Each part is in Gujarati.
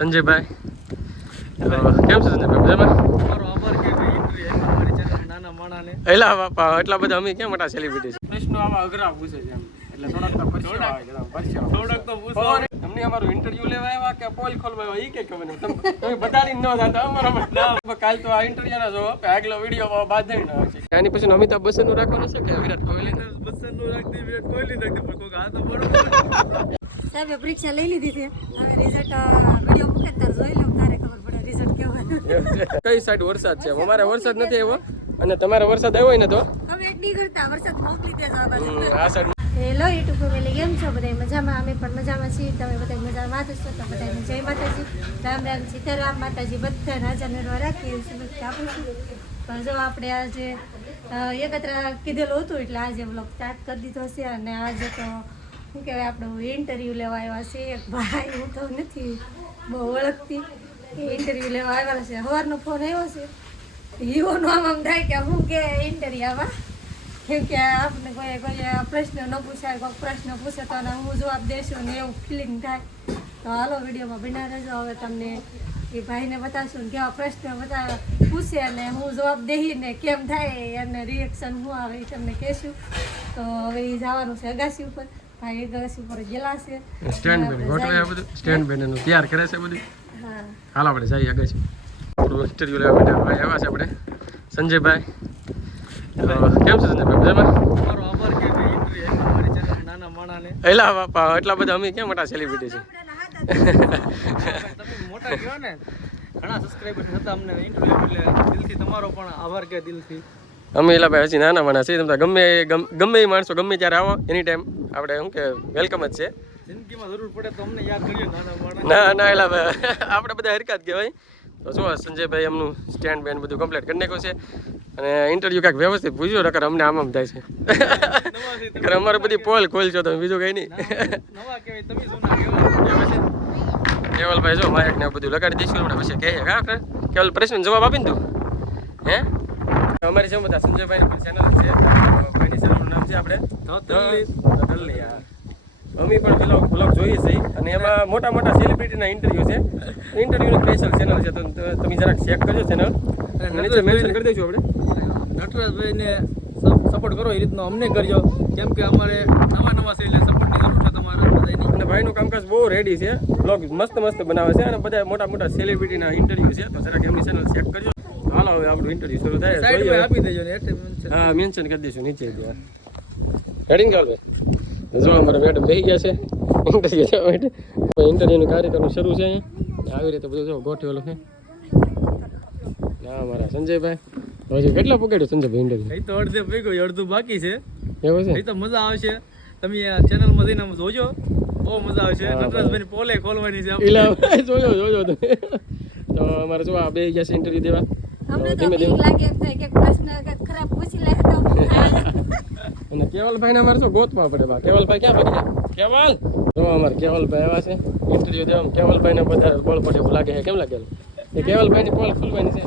સંજયભાઈ કેમ છે સંજયભાઈ મજામાં? મારો આભાર કે એન્ટ્રી અમારી ચેનલ નાના માણાને એલા બાપા એટલા બધા અમે કેમ મોટા સેલિબ્રિટી છે પ્રશ્નો આવા અઘરા પૂછે છે એમ એટલે થોડાક તો પૂછો તમને અમારું ઇન્ટરવ્યુ લેવા આવ્યા કે પોલ ખોલવા આવ્યા ઈ કે ખબર નહીં તમે બતાડી ન જાતા અમારા કાલ તો આ ઇન્ટરવ્યુ ના જો આગલો વિડિયો બાદ ન આવશે આની પછી અમિતાભ બચ્ચન નું રાખવાનું છે કે વિરાટ કોહલી બચ્ચનનું રાખતી વિરાટ કોહલી રાખતી પણ કોક આ તો બરોબર સાહેબે પરીક્ષા લઈ લીધી છે હવે રિઝલ્ટ વિડિયો મૂકે તાર જોઈ લઉં તારે ખબર પડે રિઝલ્ટ કેવું કઈ સાઈડ વરસાદ છે અમારે વરસાદ નથી આવ્યો અને તમારે વરસાદ આવ્યો હોય ને તો હવે એક નહીં કરતા વરસાદ મોકલી દેજો આ બાજુ આ સાઈડ હેલો યુટ્યુબ ફેમિલી કેમ છો બધા મજામાં અમે પણ મજામાં છીએ તમે બધા મજામાં જ છો તો બધાને જય માતાજી રામ રામ સીતારામ માતાજી બધાને હાજર નરવા રાખીએ શુભેચ્છા આપું છું પણ જો આપણે આજે એકત્ર કીધેલું હતું એટલે આજે બ્લોગ સ્ટાર્ટ કરી દીધો છે અને આજે તો શું કહેવાય આપણું ઇન્ટરવ્યૂ લેવા આવ્યા છે એક ભાઈ હું તો નથી બહુ ઓળખતી એ ઇન્ટરવ્યૂ લેવા આવ્યા છે સવારનો ફોન આવ્યો છે યુવાનો આમ થાય કે હું કે ઇન્ટરવ્યૂ આવા કેમ કે આપણે કોઈ પ્રશ્ન ન પૂછાય કોઈ પ્રશ્ન પૂછે તો હું જવાબ દેશું ને એવું ફિલિંગ થાય તો હાલો વિડીયોમાં બના રહેજો હવે તમને એ ભાઈને બતાવશું ને કેવા પ્રશ્ન બધા પૂછે અને હું જવાબ દઈને કેમ થાય અને રિએક્શન શું આવે એ તમને કહેશું તો હવે એ જવાનું છે અગાસી ઉપર ભાઈ અગાસી ઉપર ગયેલા છે સ્ટેન્ડ બેન ગોઠવાય બધું સ્ટેન્ડ બેન એનું તૈયાર કરે છે બધું હા હાલ આપણે જઈએ અગાસી આપણું ઇન્ટરવ્યુ લેવા માટે ભાઈ આવ્યા છે આપણે સંજયભાઈ કેમ છે સંજયભાઈ મજામાં? મારો આભાર કે એન્ટ્રી અમારી ચેનલ નાના માણાને એલા બાપા એટલા બધા અમે કેમ મોટા સેલિબ્રિટી છે તમે મોટા કહેવા ને ઘણા સબસ્ક્રાઇબર હતા અમને ઇન્ટરવ્યુ એટલે દિલથી તમારો પણ આભાર કે દિલથી અમે એલા ભાઈ હજી નાના માણસ છીએ તમે ગમે એ માણસો ગમે ત્યારે આવો એની ટાઈમ આપણે શું કે વેલકમ જ છે જિંદગીમાં જરૂર પડે તો અમને યાદ કરીએ નાના માણા ના એલા ભાઈ આપણે બધા હરકત કહેવાય તો શું સંજયભાઈ એમનું સ્ટેન્ડ બેન બધું કમ્પ્લીટ કરી નાખ્યું છે અને ઇન્ટરવ્યુ કાંઈક વ્યવસ્થિત પૂછ્યો નકર અમને આમ થાય છે નકર અમારે બધી પોલ ખોલશો તમે બીજું કંઈ નહીં નવા કહેવાય તમે જૂના કહેવાય કેવલભાઈ જો માયક ને બધું લગાડી દઈશું હમણાં પછી કહીએ હા કેવલ પ્રશ્ન જવાબ આપીને તું હે અમારી જેમ બધા સંજયભાઈની પણ ચેનલ છે ભાઈની ચેનલનું નામ છે આપણે દલ્લી અમે પણ પેલો બ્લોગ જોઈએ છીએ અને એમાં મોટા મોટા સેલિબ્રિટીના ઇન્ટરવ્યુ છે ઇન્ટરવ્યુનું સ્પેશિયલ ચેનલ છે તો તમે જરાક ચેક કરજો ચેનલ નીચે મેન્શન કરી દઈશું આપણે નટરાજભાઈને સપોર્ટ કરો એ રીતનો અમને કરજો કેમ કે અમારે નવા છે એટલે સપોર્ટની જરૂર છે તમારે અને ભાઈનું કામકાજ બહુ રેડી છે બ્લોગ મસ્ત બનાવે છે અને બધા મોટા સેલિબ્રિટીના ઇન્ટરવ્યુ છે તો જરાક એમની ચેનલ ચેક કરજો હાલો હવે આપણું ઇન્ટરવ્યુ શરૂ થાય સાઈડમાં આપી દેજો ને એટલે mention. હા મેન્શન કરી દઈશું નીચે ત્યાં રેડી ચાલ ભાઈ જો અમારા મેડમ બેસી ગયા છે ઇન્ટરવ્યુ જવા માટે ઇન્ટરવ્યુનું કાર્યક્રમ શરૂ છે અહીંયા આવી રીતે બધું જો ગોઠવેલું છે ના મારા સંજયભાઈ હજી કેટલા પકડ્યું સંજયભાઈ ઇન્ટરવ્યુ એ તો અડધે ભેગો અડધું બાકી છે એવું છે એ તો મજા આવશે તમે આ ચેનલમાં જઈને આમ જોજો બહુ મજા આવશે નટરાજભાઈની પોલે ખોલવાની છે ઇલા જોજો તમે તો અમારે જો આ બે ગયા છે ઇન્ટરવ્યુ દેવા અમને તો બીક લાગે એમ થાય કે પ્રશ્ન ખરાબ પૂછી લે તો અને કેવલભાઈ ને અમારે શું ગોતવા પડે બા કેવલભાઈ ક્યાં પડી ગયા કેવલ તો અમારે કેવલભાઈ આવ્યા છે ઇન્ટરવ્યુ દેવા કેવલભાઈ ને બધા બોલ પડે એવું લાગે છે કેમ લાગે એ કેવલભાઈ ની પોલ ખુલવાની છે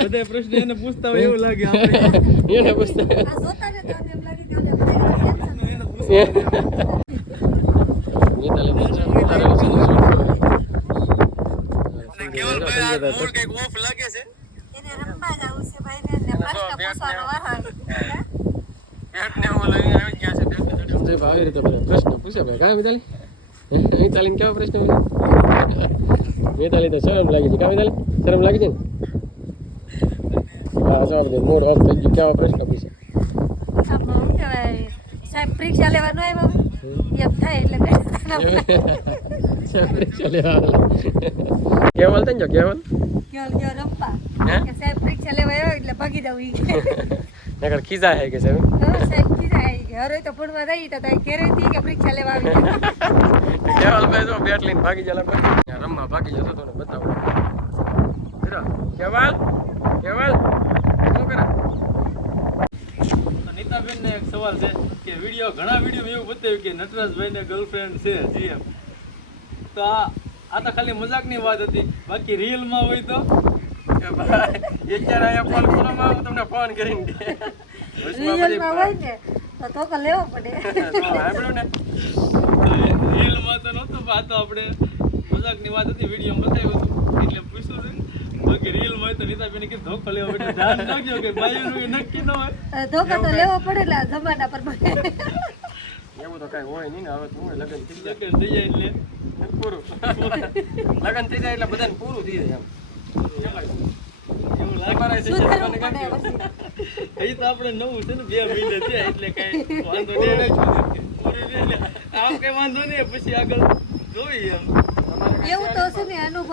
બધા પ્રશ્ન એને પૂછતા હોય એવું લાગે આપણે એને પૂછતા આ જોતા ને તો એમ લાગે કે ઓલા બધા એને પૂછતા કેવલભાઈ આ મૂળ કઈક ઓફ લાગે છે એને રંબા જાવું છે ભાઈને ને પ્રશ્ન પૂછવાનો વારો આવી રીતે બધા પ્રશ્ન પૂછ્યા ભાઈ કાં મિતાલી મિતાલીને કેવા પ્રશ્ન પૂછ્યા મિતાલી તો શરમ લાગી છે કાં મિતાલી શરમ લાગી છે ને હા જવાબ દે મૂડ ઓફ થઈ ગયું કેવા પ્રશ્ન પૂછ્યા આમાં શું કહેવાય સાહેબ પરીક્ષા લેવા ન આવ્યા એમ થાય એટલે પરીક્ષા લેવા કેવલ થઈ ગયો કેવલ કેવલ રંબા કે સાહેબ પરીક્ષા લેવા આવ્યો એટલે ભાગી જવું ઈ નકર ખીજા હે કે સાહેબ સાહેબ કીધા કે હરે તો પૂર્ણમાં રહી તો ઘેરે હતી કે પરીક્ષા લેવા આવી કેવલભાઈ જો બેટ લઈને ભાગી જાય લગભગ રમવા ભાગી જતો તો ને બતાવો કેવલ કેવલ શું કરે નીતાબેન ને એક સવાલ છે કે ઘણા વિડીયો એવું બતાવ્યું કે નટરાજભાઈ ને ગર્લફ્રેન્ડ છે જીએમ તો આ તો ખાલી મજાકની વાત હતી બાકી રિયલ માં હોય તો અત્યારે અહીંયા ફોન ખોલવામાં હું તમને ફોન કરીને રિયલમાં હોય ને તો લેવો પડે સાંભળ્યું ને રીલમાં તો નહોતું આ તો આપણે મજાકની વાત હતી વિડીયો બતાવ્યો હતો એટલે પૂછ્યું હતું બાકી રીલ માં તો નીતાબેન કે ધોકો લેવો એટલે ધ્યાન રાખજો કે બાયું નક્કી ન હોય ધોકા તો લેવો પડે એટલે આ જમાના પર એવું તો કાંઈ હોય નહીં ને હવે તો હું લગ્ન થઈ જાય લગ્ન થઈ જાય એટલે પૂરું લગ્ન થઈ જાય એટલે બધાને પૂરું થઈ જાય એવું લાગે તમારા થઈ જાય બધાને કેમ થયું? હજી તો આપણે નવું છે ને 2 મહિના થયા એટલે કઈ વાંધો નહીં પૂરી નહીં એટલે આમ કઈ વાંધો નહીં પછી આગળ જોઈએ એમ એવું તો છે ને અનુભવ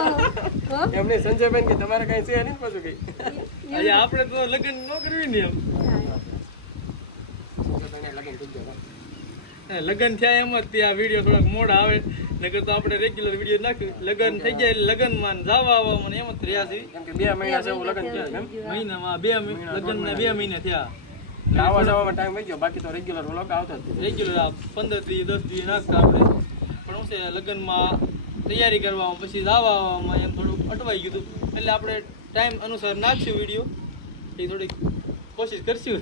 હો એમને સંજયભાઈ કે તમારે કાંઈ છે નહીં પાછું કઈ આજે આપણે તો લગ્ન ન કરવી ને એમ સંજયભાઈને લગ્ન થઈ ગયા લગ્ન થયા એમ જ ત્યાં વિડીયો થોડાક મોડા આવે નકર તો આપણે રેગ્યુલર વિડીયો નાખ્યું લગ્ન થઈ જાય એટલે લગ્નમાં જવા આવવામાં એમ જ રહ્યા છે કેમ કે 2 મહિના છે એવું લગ્ન થયા એમ મહિનામાં 2 લગ્નના 2 મહિના થયા એટલે આવવા જવામાં ટાઈમ વહી ગયો બાકી તો રેગ્યુલર વ્લોગ આવતો જ રેગ્યુલર 15 દી 10 દી નાખતા આપણે પણ શું છે લગ્નમાં તૈયારી કરવામાં પછી જવા આવવામાં એમ થોડુંક અટવાઈ ગયું હતું એટલે આપણે ટાઈમ અનુસાર નાખશું વિડીયો એ થોડીક કોશિશ કરશું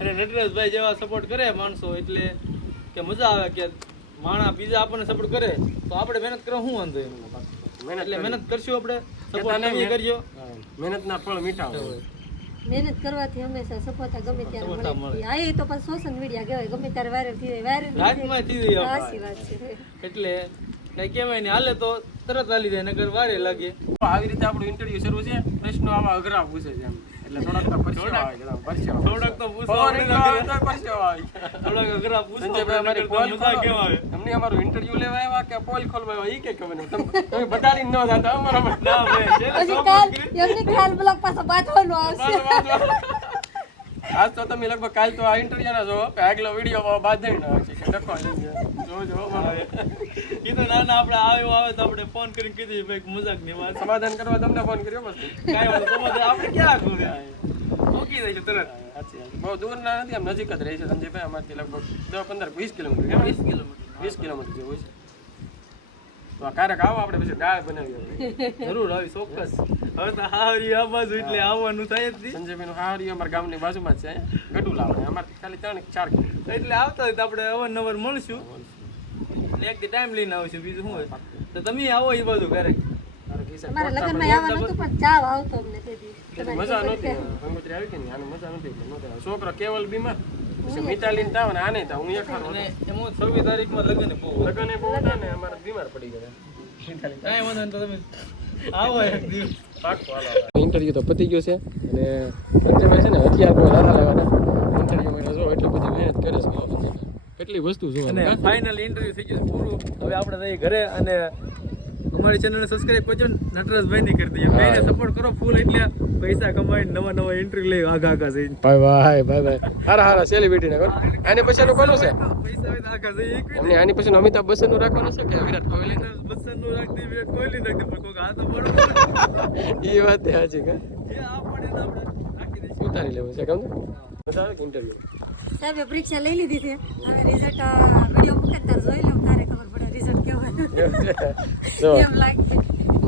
અને નટરાજભાઈ જેવા સપોર્ટ કરે માણસો એટલે કે મજા આવે કે માણા બીજા આપણને સપોર્ટ કરે તો આપણે મહેનત કરવા શું વાંધો એમ એટલે મહેનત કરશું આપણે સપોર્ટ તમે કરજો મહેનતના ફળ મીઠા હોય મહેનત કરવાથી હંમેશા સફળતા ગમે ત્યારે મળે આ એ તો પણ સોશિયલ મીડિયા કહેવાય ગમે ત્યારે વાયરલ થઈ જાય વાયરલ રાજમાં થઈ જાય સાચી વાત છે એટલે કઈ કહેવાય નહીં હાલે તો તરત હાલી જાય નગર વારે લાગે આવી રીતે આપણું ઇન્ટરવ્યુ શરૂ છે પ્રશ્નો આમાં અઘરા પૂછે છે એમ એટલે થોડાક તો પરસેવો આવે જરા પરસેવો થોડાક તો પૂછવા પવન એટલો આવે તોય પરસેવો આવે થોડાક અઘરા પૂછવા સંજયભાઈ અમારી નકર તો પોલ મજા કેમ આવે અમને અમારું ઇન્ટરવ્યુ લેવા આવ્યા કે પોલ ખોલવા આવ્યા ઈ કે ખબર નહીં તમે બતાડી ન જાતા અમારા માટે ના ભાઈ છેલ્લે પછી કાલ એમની કાલ બ્લોગ પાછો બાંધવાનો આવશે આજ તો તમે લગભગ કાલ તો આ ઇન્ટરવ્યુ ના જો કે આગલો વિડીયો બાંધીને આવશે કે ડકો લઈ જો ઈ તો ના ના આપણે આવ્યો આવે તો આપણે ફોન કરીને કીધી ભાઈ મજાક ની વાત સમાધાન કરવા તમને ફોન કર્યો બસ કાઈ વાંધો તમારે આપણે ક્યાં આખું ઓકી દઈશું તરત બહુ દૂર ના નથી આમ નજીક જ રહી છે સંજયભાઈ અમારથી લગભગ 10 15 20 કિલોમીટર 20 કિલોમીટર જેવું હોય છે તો આ ક્યારેક આવો આપણે પછી દાળ બનાવીએ જરૂર આવી ચોક્કસ હવે તો હારી આ બાજુ એટલે આવવાનું થાય જ નહીં સંજયભાઈનું હારી અમારા ગામની બાજુમાં જ છે ગડું લાવે અમારે ખાલી 3-4 કિલોમીટર એટલે આવતા હોય તો આપણે અવારનવાર મળશું ને એક દી ટાઈમ લઈને આવશું બીજું શું હોય તો તમે આવો એ બાજુ ક્યારેક મારા લગ્નમાં આવવાનું હતું પણ ચાવ આવતો અમને તે દી મજા નહોતી ગંગોત્રી આવી કે નહીં આને મજા નહોતી એટલે નહોતા છોકરો કેવલ બીમાર પછી મિતાલીને તાવ ને આને તાવ હું એકલો અને એમાં 26 તારીખમાં લગ્ન બહુ લગન બહુ હતા ને અમારે બીમાર પડી ગયા કાંઈ વાંધો નહીં તો તમે આવો એક દિવસ ઇન્ટરવ્યુ તો પતી ગયો છે અને સંજયભાઈ છે ને હથિયાર બહુ સારા લેવાના ઇન્ટરવ્યુમાં જો એટલી બધી મહેનત કરે છે કેટલી વસ્તુ જોવા અને ફાઇનલ ઇન્ટરવ્યુ થઈ ગયું છે પૂરું હવે આપણે જઈએ ઘરે અને અમારી ચેનલને સબસ્ક્રાઇબ કરજો નટરાજભાઈની કરી દઈએ ભાઈને સપોર્ટ કરો ફૂલ એટલે પૈસા કમાઈને નવા ઇન્ટરવ્યુ લઈ આગા જઈને ભાઈ હારા સેલિબ્રિટી ને આને પછીનું કોનું છે પૈસા હોય તો આગા જઈએ અમને આની પછી અમિતાભ બચ્ચનનું રાખવાનું છે કે વિરાટ કોહલી બચ્ચનનું રાખી દઈએ વિરાટ કોહલી રાખી દઈએ પણ કોઈક હાથ પડો એ વાત સાચી કે જે આ પડે તો આપણે રાખી દઈશું ઉતારી લેવું છે કેમ બધા આવે ઇન્ટરવ્યુ સાહેબે પરીક્ષા લઈ લીધી છે હવે રિઝલ્ટ વિડીયો મૂકે તાર જોઈ લઉં તારે ખબર પડે રિઝલ્ટ કેવું કેમ લાગે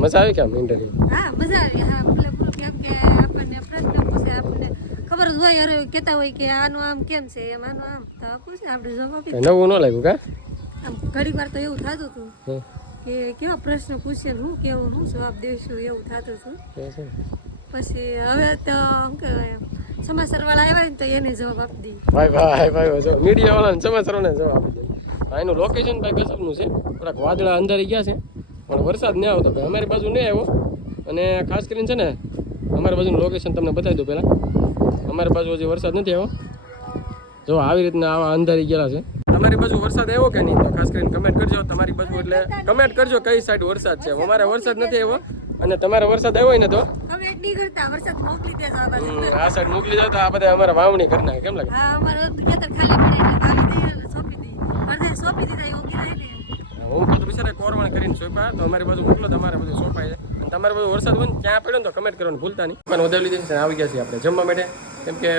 મજા આવી કેમ ઇન્ટરવ્યુ હા મજા આવી હા એટલે કેમ કે આપણને પ્રશ્ન પૂછે આપણને ખબર જ હોય અરે કહેતા હોય કે આનું આમ કેમ છે એમ આનું આમ તો પૂછે આપણે જવાબ આપી નવું ન લાગ્યું કા આમ ઘણી વાર તો એવું થતું હતું કે કેવા પ્રશ્ન પૂછે હું કેવું હું જવાબ દઈશું એવું થતું હતું પછી હવે તો શું કહેવાય સમાચાર વાળા આવ્યા ને તો એને જવાબ આપી દઈએ ભાઈ જો મીડિયા વાળાને સમાચારોને જવાબ આપી દે એનું લોકેશન ભાઈ ગજબનું છે થોડાક વાદળા અંધારી ગયા છે પણ વરસાદ નહીં આવતો ભાઈ અમારી બાજુ નહીં આવ્યો અને ખાસ કરીને છે ને અમારી બાજુનું લોકેશન તમને બતાવી દઉં પહેલાં અમારી બાજુ હજી વરસાદ નથી આવ્યો જો આવી રીતના આવા અંધારી ગયેલા છે તમારી બાજુ વરસાદ આવ્યો કે નહીં તો ખાસ કરીને કમેન્ટ કરજો તમારી બાજુ એટલે કમેન્ટ કરજો કઈ સાઈડ વરસાદ છે અમારે વરસાદ નથી આવ્યો અને તમારે વરસાદ આવ્યો હોય ને તો કમેન્ટ નહીં કરતા વરસાદ મોકલી દેજો આ બાજુ આ સાઈડ મોકલી જાવ તો આ બધા અમારે વાવણી કરી નાખે કેમ લાગે હા અમારો ખેતર ખાલી પડે એટલે વાવી દઈએ અને સોંપી દઈએ અડધે સોંપી દીધા એવું કીધા એટલે હું તો બિચારા કોરવણ કરીને સોંપ્યા તો અમારી બાજુ મોકલો તમારે બધું સોંપાય છે અને તમારે બધું વરસાદ હોય ને ક્યાં પડ્યો ને તો કમેન્ટ કરવાનું ભૂલતા નહીં પણ વધારે લીધી છે આવી ગયા છીએ આપણે જમવા માટે કેમ કે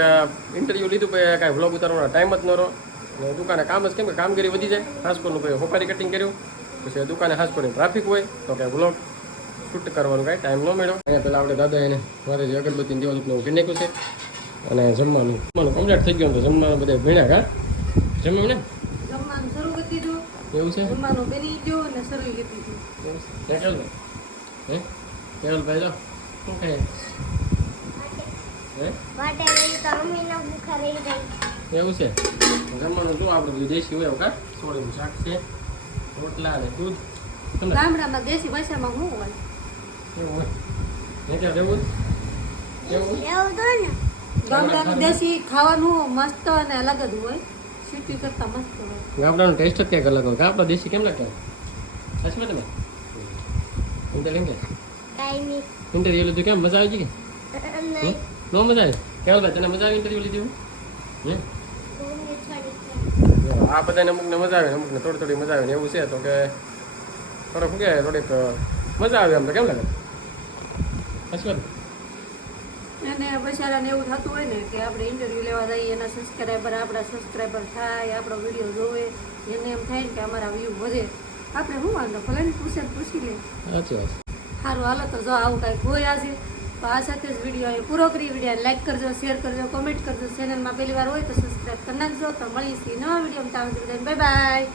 ઇન્ટરવ્યૂ લીધું પછી કાંઈ વ્લોગ ઉતારવાનો ટાઈમ જ ન રહો દુકાને કામ જ કેમ કે કામગીરી વધી જાય હાંસકોનું પછી હોપારી કટિંગ કર્યું પછી દુકાને હાંસકોની ટ્રાફિક હોય તો કાંઈ વ્લોગ શૂટ કરવાનું કાંઈ ટાઈમ ન મળ્યો અહીંયા પહેલાં આપણે દાદા એને મારે જે અગરબત્તી દીવાનું ઉભી નાખ્યું છે અને જમવાનું કમ્પ્લીટ થઈ ગયું તો જમવાનું બધા ભણ્યા કા જમવાનું ને જમવાનું શરૂ કરી દીધું એવું છે જમવાનું બની ગયો અને સરવી લીધી હતી. એવું છે કેવલભાઈ હે કેવલભાઈ જો શું કહે હે વાટે રહી તો અમીનો ભૂખા રહી ગઈ. એવું છે જમવાનું શું આપણે બધું દેશી હોય કા સોળીનું શાક છે રોટલા અને દૂધ તમને ગામડામાં દેશી ભાષામાં શું હોય? એવું હોય એટલે રહેવું એવું એવું તો ને ગામડાનું દેશી ખાવાનું મસ્ત અને અલગ જ હોય, સિટી કરતા મસ્ત હોય. ગામડાનો ટેસ્ટ જ ક્યાંક અલગ હોય ગામડા દેશી કેમ લાગે સાચી વાત ને ઇન્ટર કે કાઈ નહીં. ઇન્ટરવ્યુ લીધું કેમ મજા આવી ગઈ નહીં નો મજા આવી કેવલભાઈ તને મજા આવી ઇન્ટરવ્યુ લીધું હે ભૂમિ છોડી આ બધાને અમુકને મજા આવે ને અમુકને થોડી થોડી મજા આવે ને એવું છે તો કે થોડોક શું કહેવાય થોડીક મજા આવે આમ તો કેમ લાગે સાચી વાત અને બચારાને એવું થતું હોય ને કે આપણે ઇન્ટરવ્યૂ લેવા જઈએ, એના આપણા સબસ્ક્રાઈબર થાય, આપણો વિડીયો જોવે, એને એમ થાય ને કે અમારા વ્યૂ વધે. આપણે શું વાંધો ભલે ને પૂછી લે. સાચી વાત સારું હાલો તો જો આવું કાંઈક હોય આજે તો આ સાથે જ વિડીયો અહીં પૂરો કરી. વિડીયો લાઈક કરજો, શેર કરજો, કોમેન્ટ કરજો. ચેનલમાં પહેલી વાર હોય તો સબસ્ક્રાઈબ કરી નાખજો. તો મળીશું નવા વિડીયોમાં. Bye bye.